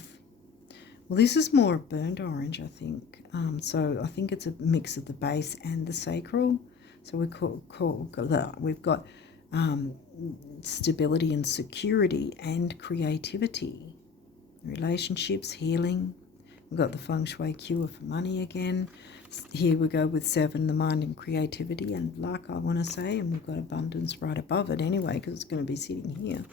this is more burnt orange, I think. So I think it's a mix of the base and the sacral. So we've got stability and security and creativity, relationships, healing. We've got the feng shui cure for money again. Here we go with 7, the mind and creativity and luck, I want to say, and we've got abundance right above it anyway, because it's going to be sitting here.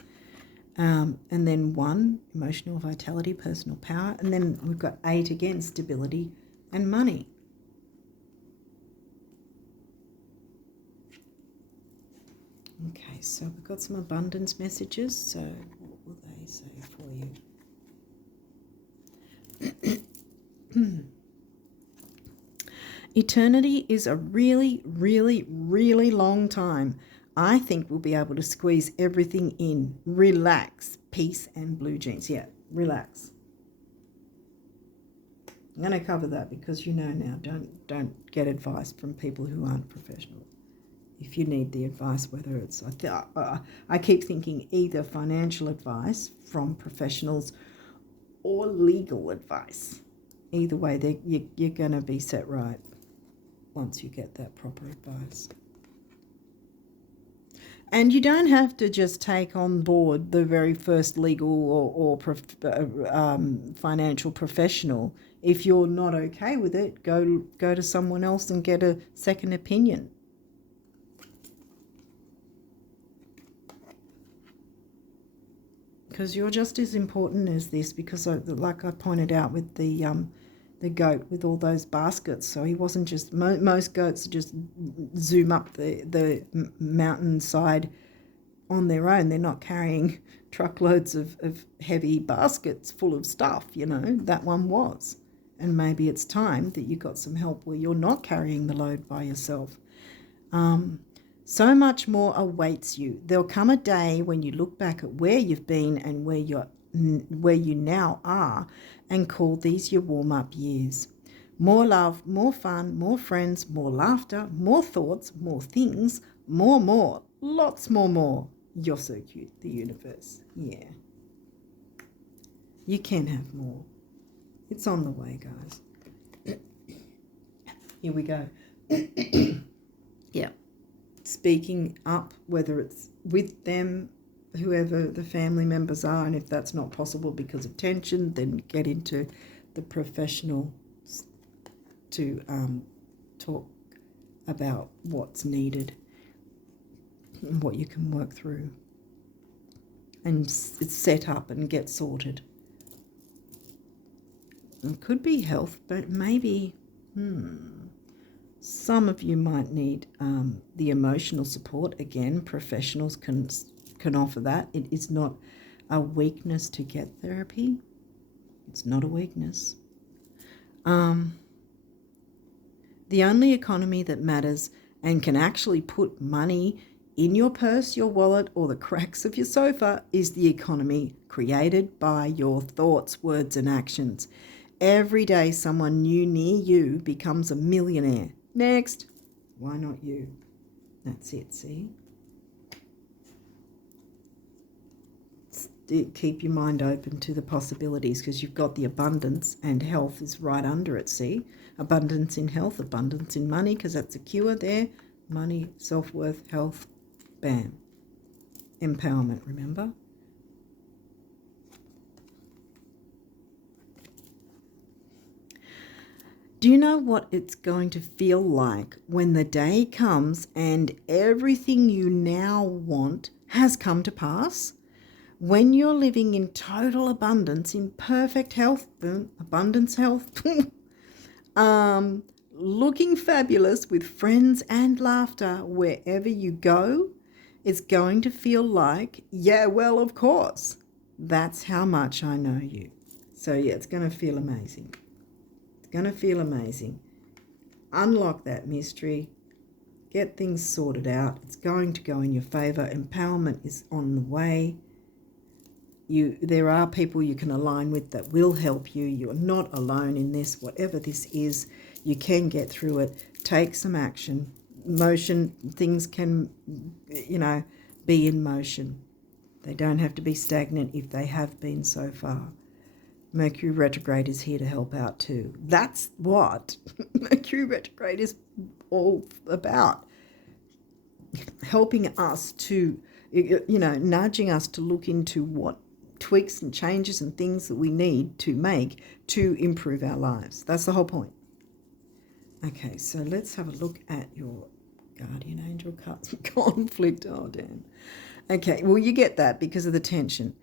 And then 1, emotional vitality, personal power, and then we've got 8 again, stability and money. Okay, so we've got some abundance messages. So what will they say for you? Eternity is a really, really, really long time. I think we'll be able to squeeze everything in. Relax, peace, and blue jeans. Yeah, relax. I'm going to cover that because now. Don't get advice from people who aren't professional. If you need the advice, whether it's I keep thinking either financial advice from professionals or legal advice. Either way, you're going to be set right once you get that proper advice. And you don't have to just take on board the very first legal or financial professional. If you're not okay with it, go to someone else and get a second opinion. Because you're just as important as this, because like I pointed out with the goat with all those baskets. So he wasn't just, most goats just zoom up the mountainside on their own. They're not carrying truckloads of heavy baskets full of stuff, that one was. And maybe it's time that you got some help where you're not carrying the load by yourself. So much more awaits you. There'll come a day when you look back at where you've been and where you now are and call these your warm-up years. More love, more fun, more friends, more laughter, more thoughts, more things, more, lots more. You're so cute, the universe. Yeah. You can have more. It's on the way, guys. Here we go. Yeah. Speaking up, whether it's with them, whoever the family members are, and if that's not possible because of tension, then get into the professional to talk about what's needed and what you can work through and it's set up and get sorted. It could be health, but maybe some of you might need the emotional support. Again, professionals can offer that. It is not a weakness to get therapy. It's not a weakness. The only economy that matters and can actually put money in your purse, your wallet, or the cracks of your sofa is the economy created by your thoughts, words, and actions. Every day someone new near you becomes a millionaire. Next. Why not you? That's it, see? Keep your mind open to the possibilities because you've got the abundance and health is right under it, see? Abundance in health, abundance in money because that's a cure there. Money, self-worth, health, bam. Empowerment, remember? Do you know what it's going to feel like when the day comes and everything you now want has come to pass? When you're living in total abundance, in perfect health, abundance health, looking fabulous with friends and laughter wherever you go, it's going to feel like, yeah, well, of course. That's how much I know you. So, yeah, it's going to feel amazing. It's going to feel amazing. Unlock that mystery. Get things sorted out. It's going to go in your favor. Empowerment is on the way. There are people you can align with that will help you. You're not alone in this. Whatever this is, you can get through it. Take some action. Motion, things can, be in motion. They don't have to be stagnant if they have been so far. Mercury retrograde is here to help out too. That's what Mercury retrograde is all about. Helping us to, nudging us to look into what tweaks and changes and things that we need to make to improve our lives. That's the whole point. Okay, so let's have a look at your guardian angel cards. Conflict, oh damn. Okay, well you get that because of the tension.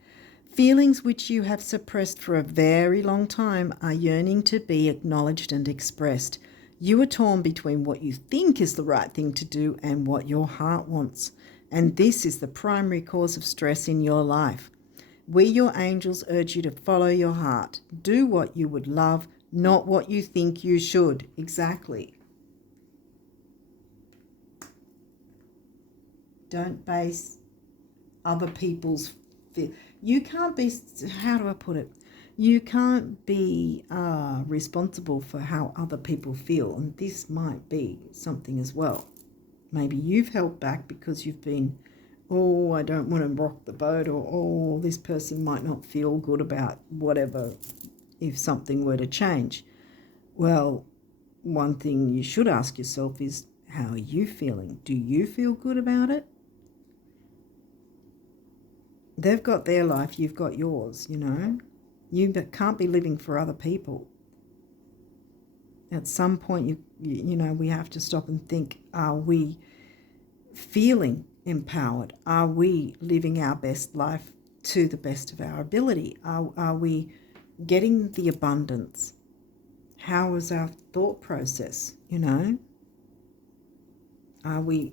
Feelings which you have suppressed for a very long time are yearning to be acknowledged and expressed. You are torn between what you think is the right thing to do and what your heart wants. And this is the primary cause of stress in your life. We, your angels, urge you to follow your heart. Do what you would love, not what you think you should. Exactly. Don't base other people's fear. You can't be, how do I put it? You can't be responsible for how other people feel. And this might be something as well. Maybe you've held back because you've been, oh, I don't want to rock the boat, or, oh, this person might not feel good about whatever if something were to change. Well, one thing you should ask yourself is, how are you feeling? Do you feel good about it? They've got their life, you've got yours, You can't be living for other people. At some point, we have to stop and think, are we feeling empowered? Are we living our best life to the best of our ability? Are we getting the abundance? How is our thought process, Are we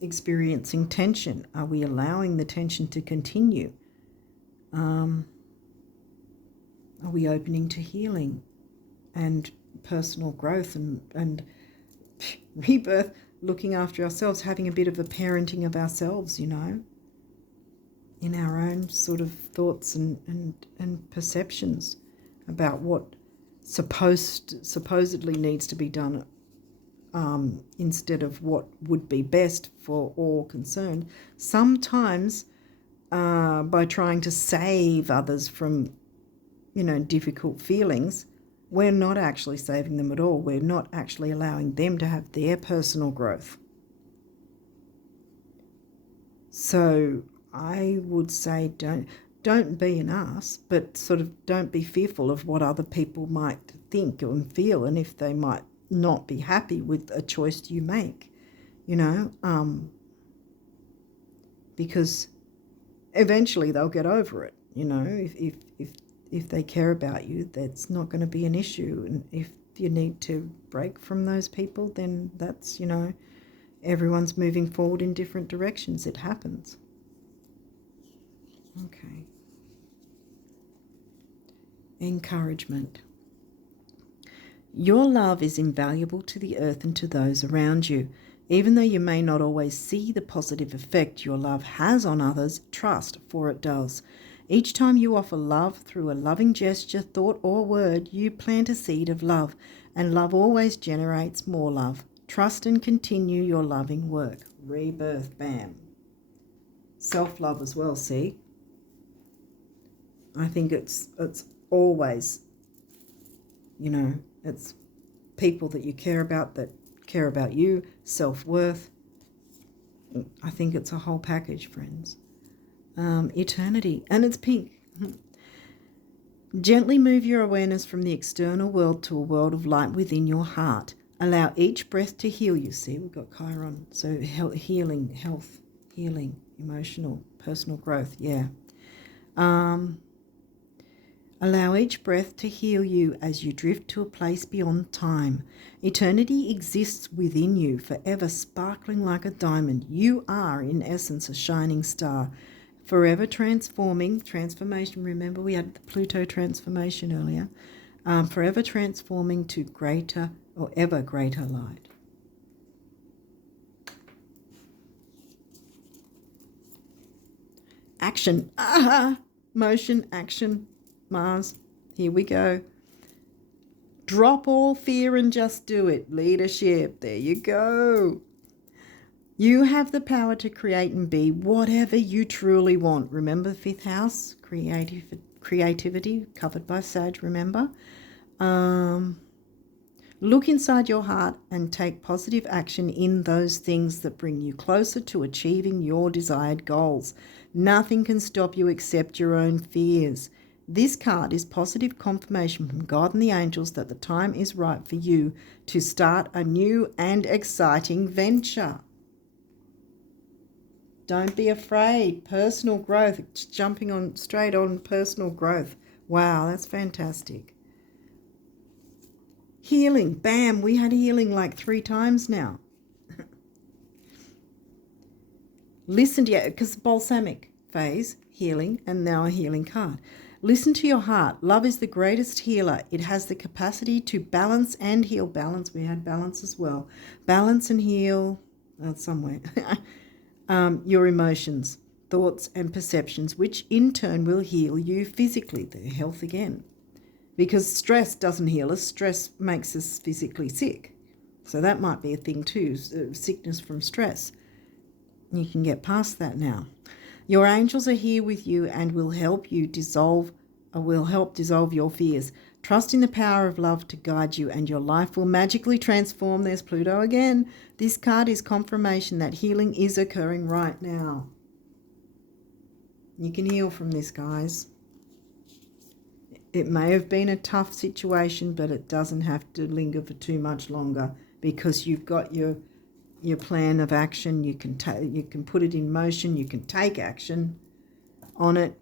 experiencing tension? Are we allowing the tension to continue? Are we opening to healing and personal growth and rebirth, looking after ourselves, having a bit of a parenting of ourselves, in our own sort of thoughts and perceptions about what supposedly needs to be done instead of what would be best for all concerned. Sometimes by trying to save others from, difficult feelings, we're not actually saving them at all. We're not actually allowing them to have their personal growth. So I would say don't be an ass, but sort of don't be fearful of what other people might think and feel, and if they might not be happy with a choice you make, because eventually they'll get over it. If they care about you, that's not going to be an issue. And if you need to break from those people, then that's, everyone's moving forward in different directions. It happens. Okay. Encouragement. Your love is invaluable to the earth and to those around you. Even though you may not always see the positive effect your love has on others, trust, for it does. Each time you offer love through a loving gesture, thought, or word, you plant a seed of love, and love always generates more love. Trust and continue your loving work. Rebirth, bam. Self-love as well, see? I think it's always, it's people that you care about that care about you, self-worth. I think it's a whole package, friends. Eternity, and it's pink. Gently move your awareness from the external world to a world of light within your heart. Allow each breath to heal you. See, we've got Chiron. So healing, health, healing, emotional, personal growth. Yeah. Allow each breath to heal you as you drift to a place beyond time. Eternity exists within you, forever sparkling like a diamond. You are, in essence, a shining star, forever transformation. Remember, we had the Pluto transformation earlier. Forever transforming to greater or ever greater light. Action. Motion, action. Mars, here we go. Drop all fear and just do it. Leadership, there you go. You have the power to create and be whatever you truly want. Remember, fifth house, creativity, covered by Sag, remember? Look inside your heart and take positive action in those things that bring you closer to achieving your desired goals. Nothing can stop you except your own fears. This card is positive confirmation from God and the angels that the time is right for you to start a new and exciting venture. Don't be afraid. Personal growth. It's jumping straight on personal growth. Wow, that's fantastic. Healing. Bam, we had healing like 3 times now. Listen to you, because balsamic phase, healing, and now a healing card. Listen to your heart. Love is the greatest healer. It has the capacity to balance and heal. Balance, we had balance as well. Balance and heal, somewhere. Your emotions, thoughts and perceptions, which in turn will heal you physically. The health again. Because stress doesn't heal us. Stress makes us physically sick. So that might be a thing too, sickness from stress. You can get past that now. Your angels are here with you and will help dissolve your fears. Trust in the power of love to guide you, and your life will magically transform. There's Pluto again. This card is confirmation that healing is occurring right now. You can heal from this, guys. It may have been a tough situation, but it doesn't have to linger for too much longer, because you've got your plan of action. You can put it in motion. You can take action on it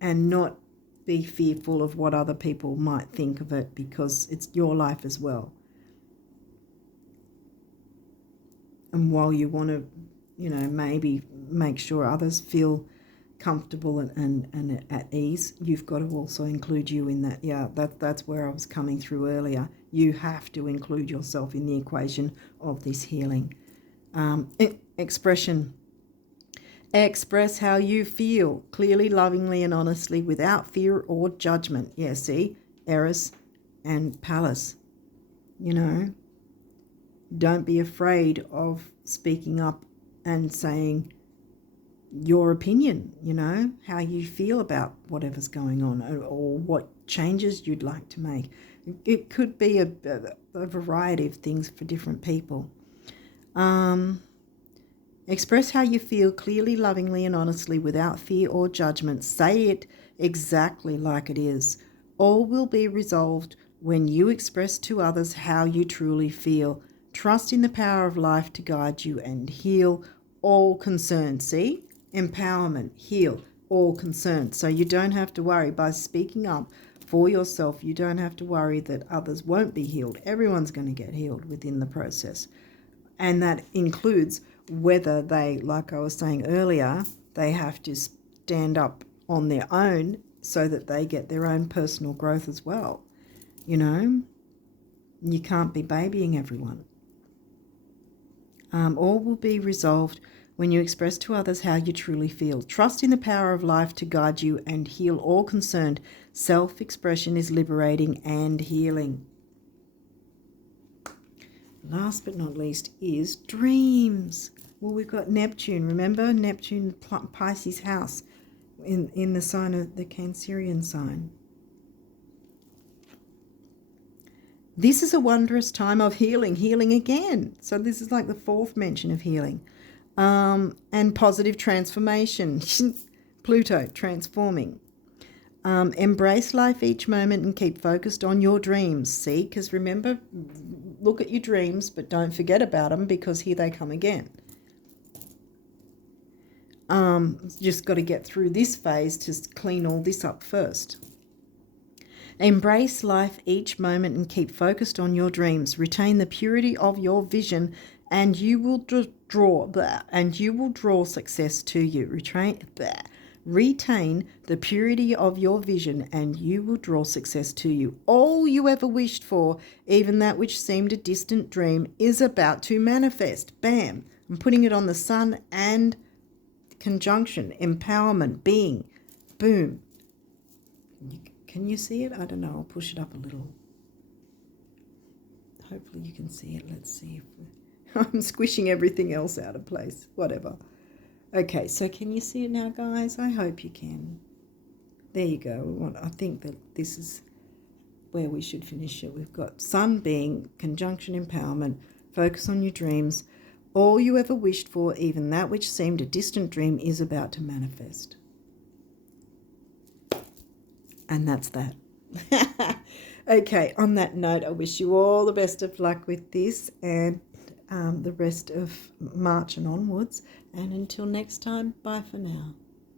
and not be fearful of what other people might think of it, because it's your life as well. And while you want to, maybe make sure others feel comfortable and at ease, you've got to also include you in that. Yeah, that's where I was coming through earlier. You have to include yourself in the equation of this healing. Expression. Express how you feel, clearly, lovingly, and honestly, without fear or judgment. Yeah, see? Eris, and palace. You know, don't be afraid of speaking up and saying your opinion, you know, how you feel about whatever's going on, or what changes you'd like to make. It could be a variety of things for different people. Express how you feel clearly, lovingly, and honestly without fear or judgment. Say it exactly like it is. All will be resolved when you express to others how you truly feel. Trust in the power of life to guide you and heal all concerned. See? Empowerment, heal all concerned. So you don't have to worry. By speaking up for yourself, you don't have to worry that others won't be healed. Everyone's going to get healed within the process. And that includes whether they, like I was saying earlier, they have to stand up on their own so that they get their own personal growth as well. You know, you can't be babying everyone. All will be resolved when you express to others how you truly feel. Trust in the power of life to guide you and heal all concerned. Self-expression is liberating and healing. Last but not least is dreams. Well, we've got Neptune. Remember, Neptune, Pisces house, in the sign of the Cancerian sign. This is a wondrous time of healing again. So this is like the fourth mention of healing. And positive transformation. Pluto, transforming. Embrace life each moment and keep focused on your dreams. See, because remember, look at your dreams, but don't forget about them, because here they come again. Just got to get through this phase to clean all this up first. Embrace life each moment and keep focused on your dreams. Retain the purity of your vision, and you will draw success to you. Retain the purity of your vision, and you will draw success to you. All you ever wished for, even that which seemed a distant dream, is about to manifest. Bam! I'm putting it on the sun and conjunction, empowerment, being. Boom. Can you see it? I don't know. I'll push it up a little. Hopefully you can see it. Let's see if I'm squishing everything else out of place. Whatever. Okay, so can you see it now, guys? I hope you can. There you go. I think that this is where we should finish it. We've got sun, being, conjunction, empowerment, focus on your dreams. All you ever wished for, even that which seemed a distant dream, is about to manifest. And that's that. Okay, on that note, I wish you all the best of luck with this and the rest of March and onwards. And until next time, bye for now.